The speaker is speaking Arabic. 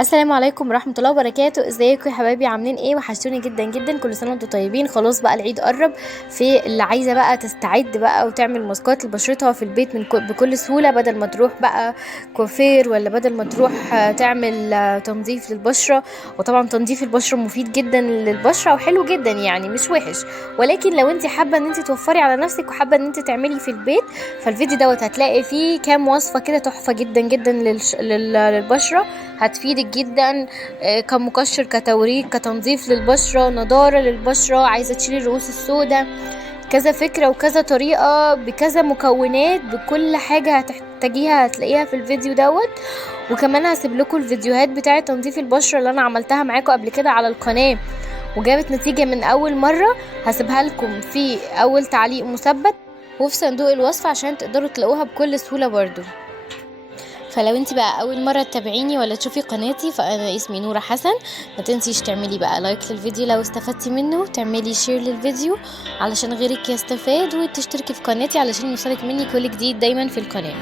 السلام عليكم ورحمة الله وبركاته. ازيكم يا حبايبي؟ عاملين ايه؟ وحشتوني جدا جدا. كل سنة وانتم طيبين. خلاص بقى العيد قرب. في اللي عايزة بقى تستعد بقى وتعمل ماسكات لبشرتها في البيت بكل سهولة، بدل ما تروح بقى كوافير، ولا بدل ما تروح تعمل تنظيف للبشرة. وطبعا تنظيف البشرة مفيد جدا للبشرة وحلو جدا، يعني مش وحش. ولكن لو انت حابة ان انت توفري على نفسك وحابة ان انت تعملي في البيت، فالفيديو دوت هتلاقي فيه كام وصفة كده تحفة جدا جدا للبشرة. هتفيدك جدا كمقشر، كتوريد، كتنظيف للبشرة، نضارة للبشرة، عايزة تشيلي الرؤوس السوداء. كذا فكرة وكذا طريقة بكذا مكونات، بكل حاجة هتحتاجيها هتلاقيها في الفيديو دوت. وكمان هسيب لكم الفيديوهات بتاعة تنظيف البشرة اللي انا عملتها معاكم قبل كده على القناة وجابت نتيجة من اول مرة. هسيبها لكم في اول تعليق مثبت وفي صندوق الوصف عشان تقدروا تلاقوها بكل سهولة برضو. فلو انت بقى اول مرة تتابعيني ولا تشوفي قناتي، فانا اسمي نورة حسن. ما تنسيش تعملي بقى لايك للفيديو لو استفدتي منه، تعملي شير للفيديو علشان غيرك يستفاد، وتشتركي في قناتي علشان يوصلك مني كل جديد دايما في القناة.